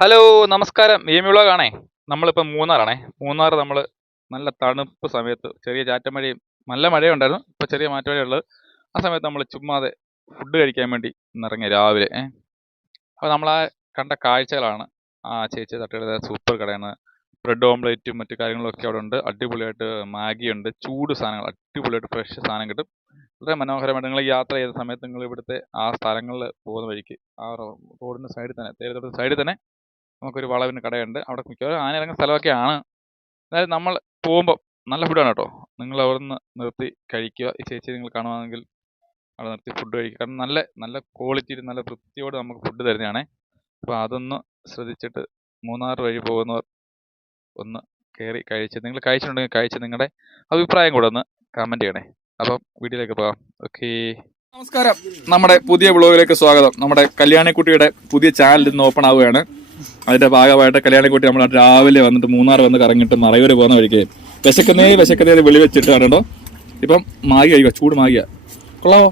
Hello നമസ്കാരം. M വ്ളോഗാണേ നമ്മളിപ്പോൾ മൂന്നാറാണേ. മൂന്നാർ നമ്മൾ നല്ല തണുപ്പ് സമയത്ത് ചെറിയ ചാറ്റമഴയും നല്ല മഴയുണ്ടായിരുന്നു. ഇപ്പോൾ ചെറിയ മാറ്റമഴയുള്ളത് ആ സമയത്ത് നമ്മൾ ചുമ്മാതെ ഫുഡ് കഴിക്കാൻ വേണ്ടി ഇന്നിറങ്ങി രാവിലെ അപ്പോൾ നമ്മൾ ആ കണ്ട കാഴ്ചകളാണ്. ആ ചേച്ചി തട്ടുകളുടെ സൂപ്പർ കടയാണ്. ബ്രെഡ് ഓംലേറ്റും മറ്റു കാര്യങ്ങളൊക്കെ അവിടെ ഉണ്ട് അടിപൊളിയായിട്ട് മാഗി ഉണ്ട് ചൂട് സാധനങ്ങൾ അടിപൊളിയായിട്ട് ഫ്രഷ് സാധനം കിട്ടും. വളരെ മനോഹരമായിട്ട് നിങ്ങൾ യാത്ര ചെയ്ത സമയത്ത് നിങ്ങൾ ഇവിടുത്തെ ആ സ്ഥലങ്ങളിൽ പോകുന്ന വഴിക്ക് ആ റോഡിന്റെ സൈഡിൽ തന്നെ തേയിലത്തോട്ടത്തിന്റെ സൈഡിൽ തന്നെ നമുക്കൊരു വളവിന് കടയുണ്ട്. അവിടെ മിക്കവാറും ആന ഇറങ്ങുന്ന സ്ഥലമൊക്കെയാണ്. അതായത് നമ്മൾ പോകുമ്പോൾ നല്ല ഫുഡാണ് കേട്ടോ. നിങ്ങൾ അവിടെ നിന്ന് നിർത്തി കഴിക്കുക. ഈ ചേച്ചി നിങ്ങൾ കാണുവാണെങ്കിൽ അവിടെ നിർത്തി ഫുഡ് കഴിക്കുക. കാരണം നല്ല നല്ല ക്വാളിറ്റിയിൽ നല്ല വൃത്തിയോട് നമുക്ക് ഫുഡ് തരുന്നതാണേ. അപ്പോൾ അതൊന്ന് ശ്രദ്ധിച്ചിട്ട് മൂന്നാർ വഴി പോകുന്നവർ ഒന്ന് കയറി കഴിച്ച് നിങ്ങൾ കഴിച്ചിട്ടുണ്ടെങ്കിൽ കഴിച്ച് നിങ്ങളുടെ അഭിപ്രായം കൂടെ ഒന്ന് കമന്റ് ചെയ്യണേ. അപ്പം വീഡിയോയിലേക്ക് പോകാം. ഓക്കേ നമസ്കാരം. നമ്മുടെ പുതിയ ബ്ലോഗിലേക്ക് സ്വാഗതം. നമ്മുടെ കല്യാണിക്കുട്ടിയുടെ പുതിയ ചാനൽ ഇന്ന് ഓപ്പൺ ആവുകയാണ്. അതിന്റെ ഭാഗമായിട്ട് കല്യാണിക്കുട്ടി നമ്മൾ രാവിലെ വന്നിട്ട് മൂന്നാർ വന്ന് കറങ്ങിട്ട് മറയൂർ പോകുന്ന വഴിക്ക് വിശക്കുന്നേ വിശക്കുന്നേ വെളി വെച്ചിട്ട് കണ്ടോ? ഇപ്പം മാഗി കഴിക്കുക ചൂട് മാഗിയ. കൊള്ളാവോ?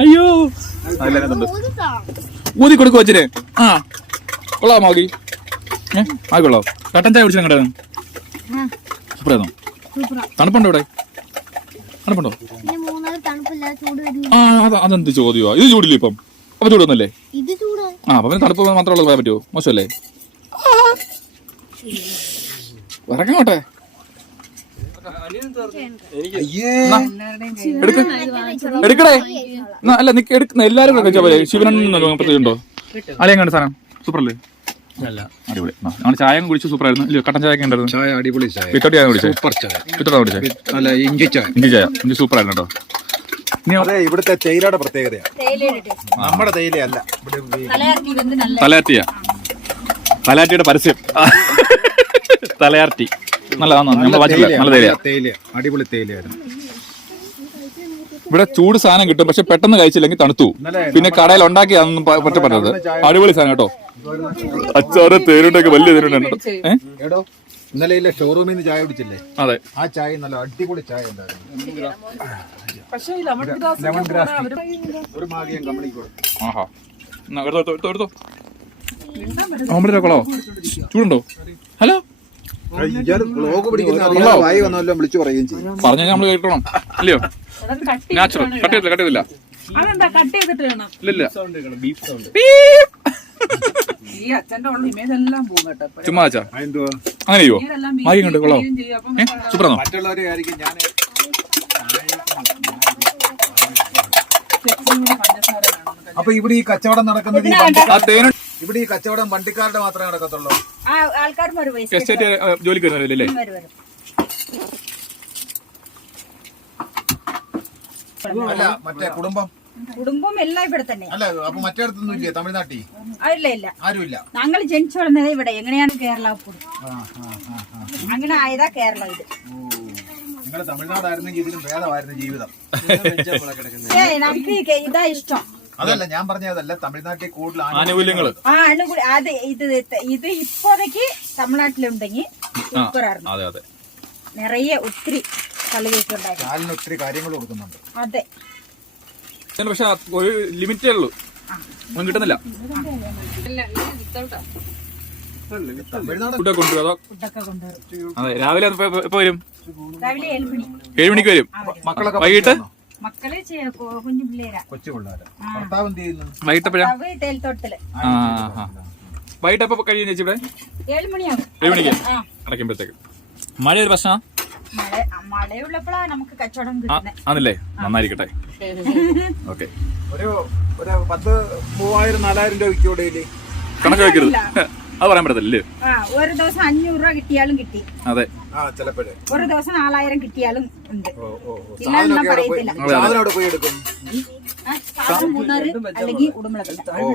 അയ്യോ. ഊതി കൊടുക്കും വച്ചിന് ആ. കൊള്ളാ മാഗി? ഏ മാഗി കൊള്ളാവോ കട്ടൻ ചായ കുടിച്ചു നിങ്ങളുടെ സൂപ്പറായിരുന്നോ? തണുപ്പുണ്ടോ ഇവിടെ? തണുപ്പുണ്ടോ? അതെന്ത് ചോദ്യമാ ഇത് ചൂടില്ലേ ഇപ്പം? അപ്പൊ ചൂടൊന്നല്ലേ ഇത് ചൂട്. ആ അപ്പൊ പിന്നെ തണുപ്പ് മാത്രമുള്ളത് പറയാൻ പറ്റുമോ മോശമല്ലേ? ഇറങ്ങോട്ടെ എടുക്ക. എടുക്കടേ. അല്ല നിക്ക് എടുക്കുന്ന എല്ലാരും ശിവനുണ്ടോ കണ്ട സാധനം. സൂപ്പറല്ലേ? അടിപൊളി. ഞങ്ങൾ ചായ കുടിച്ചു സൂപ്പർ ആയിരുന്നു ഇല്ല കട്ടൻ ചായ ഉണ്ടായിരുന്നു. ചായ അടിപൊളി ചായ. വിത്തൗട്ട് ചായ കുടിച്ചേ? സൂപ്പർ ചായ. വിത്തൗട്ടാ കുടിച്ചേ? അല്ല ഇഞ്ചി ചായ. ഇഞ്ചി ചായ. ഇഞ്ചി സൂപ്പർ ആയിരുന്നു കേട്ടോ. അതെ ഇവിടുത്തെ തേയിലയുടെ പ്രത്യേകതയാണ് നമ്മുടെ തേയിലയല്ല ഇവിടെ ഈ തലയാറ്റിയ തലയാറ്റിയുടെ പരസ്യം. തലയാർട്ടി നല്ലതാണ്? നമ്മൾ വാങ്ങിച്ചില്ല നല്ല തേയില തേയില അടിപൊളി തേയിലയായിരുന്നു. ഇവിടെ ചൂട് സാധനം കിട്ടും പക്ഷെ പെട്ടെന്ന് കഴിച്ചില്ലെങ്കിൽ തണുത്തു. പിന്നെ കടയിൽ ഉണ്ടാക്കി അതൊന്നും പ- പറ്റ പറ്റരുത് അടിപൊളി സാധനം കേട്ടോ. അച്ചാറ് തേരുണ്ടൊക്കെ വലിയ തേരുണ്ട് ഏഹ് ഇന്നലെ ഷോറൂമിൽ നിന്ന് ചായ കുടിച്ചില്ലേ? അതെ. ആ ചായ നല്ല അടിപൊളി ചായ ഉണ്ടായിരുന്നു. ഒരു മാഗിയും കമ്പനി കൊടുത്തു ആഹാ. എന്നാ, എടുത്തോ എടുത്തോ, എടുത്തോ എടുത്തോ. കൊള്ളോ ചൂടുണ്ടോ? ഹലോ? ഇയാൾ ബ്ലോഗ് പിടിക്കുന്ന അറിയാതെ വായി വിളിച്ചു പറയുകയും ചെയ്യും. പറഞ്ഞു നമ്മൾ കേട്ടോണം അല്ലയോ നാച്ചുറൽ കട്ട് ചെയ്തില്ല കട്ട് ചെയ്തില്ല. അതെന്താ കട്ട് മാഗി വേണം? ഇല്ലില്ല ഈ അച്ഛന്റെ ഉള്ള ഇമേജ് എല്ലാം പോകും കേട്ടോ ഇപ്പഴേ. ചുമ്മാ വെച്ചാ അതെന്തുവാ അങ്ങനെ ചെയ്യോ ഇങ്ങനെല്ലാം മാഗി കണ്ട് കൊള്ളാവോ ചെയ്യുകയും ചെയ്യും. അപ്പം ഏ സൂപ്പറാണോ മറ്റുള്ളവരെ ആയിരിക്കും ഞാൻ ചെക്കിനും കൂടെ പഞ്ചസാര വേണം. അപ്പൊ ഇവിടെ ഈ കച്ചവടം നടക്കുന്നത് ആ തേനും ഇവിടെ ഈ കച്ചവടം വണ്ടിക്കാരുടെ മാത്രമേ നടക്കത്തുള്ളൂ. ജോലിക്ക് വരുന്നവരല്ലേ വരും വരും. അല്ല മറ്റേ കുടുംബം. കുടുംബം എല്ലാം ഇവിടെ തന്നെ. അല്ല അപ്പൊ മറ്റേടത്തൊന്നും ഇല്ലേ തമിഴ്നാട്ടിൽ? ആ, ഇല്ല ഇല്ല. ആരുമില്ല? ഞങ്ങൾ ജനിച്ചു വളർന്നത് ഇവിടെ എങ്ങനെയാണ് കേരള അങ്ങനെ ആയതാ കേരള ഇത്. നിങ്ങൾ തമിഴ്നാടായിരുന്നെങ്കിൽ ഇതിലും ഭേദമായിരുന്നു ജീവിതം. നമുക്ക് ഇതാ ഇഷ്ടം. അതല്ല ഞാൻ പറഞ്ഞതല്ല തമിഴ്നാട്ടിൽ കൂടുതൽ ആനുകൂല്യങ്ങൾ ആ ആനുകൂല്യ അത് ഇത് ഇത് ഇപ്പോഴേക്ക് തമിഴ്നാട്ടിലുണ്ടെങ്കിൽ സൂപ്പറായിരുന്നു അതെ അതെ. നിറയെ ഒത്തിരി കളികൾക്കുണ്ടായിരുന്നു കാലിന് ഒത്തിരി കാര്യങ്ങൾ കൊടുക്കുന്നുണ്ട്. അതെ. പക്ഷെ ഒരു ലിമിറ്റേ ഉള്ളൂ. ഒന്നും കിട്ടുന്നില്ല. ഫുഡൊക്കെ കൊണ്ടുവരും. അതോ രാവിലെ എപ്പോ വരും? രാവിലെ ഏഴ് മണി. ഏഴ് മണിക്ക് വരും. മക്കളൊക്കെ വൈകിട്ട്? മക്കൾ ചെ- കൊ- കുഞ്ഞു പിള്ളേരാ. കൊച്ചു പിള്ളേര്. ഭർത്താവ് എന്ത് ചെയ്യുന്നു? വൈകിട്ട് എപ്പോഴാ തേൽത്തോട്ടത്തിൽ ആ ആ. വൈകിട്ട് എപ്പോ കഴിയും ചേച്ചി ഇവിടെ? ഏഴ് മണിയാവും. ഏഴ് മണിക്ക്? അടയ്ക്കുമ്പോഴത്തേക്ക്. മഴ ഒരു പ്രശ്നം മഴയുള്ളപ്പോഴാ നമുക്ക് കച്ചവടം ആന്നില്ലേ നന്നായിരിക്കട്ടെ. ഓക്കെ. ഒരു ഒരു പത്ത് മൂവായിരം നാലായിരം രൂപ കണക്ക് വെക്കരുത്. അത് പറയാൻ പറ്റത്തില്ലേ ആ ഒരു ദിവസം അഞ്ഞൂറ് രൂപ കിട്ടിയാലും കിട്ടി. അതെ. ഒരു ദിവസം നാലായിരം കിട്ടിയാലും ഉണ്ട്. ഓ ഓ ഓ. ഇല്ല എന്നാ പോയി പറയത്തില്ല. സാധനം മൂന്നാറ് അല്ലെങ്കിൽ ഉടുമ്പളക്കല്ല. ഓ.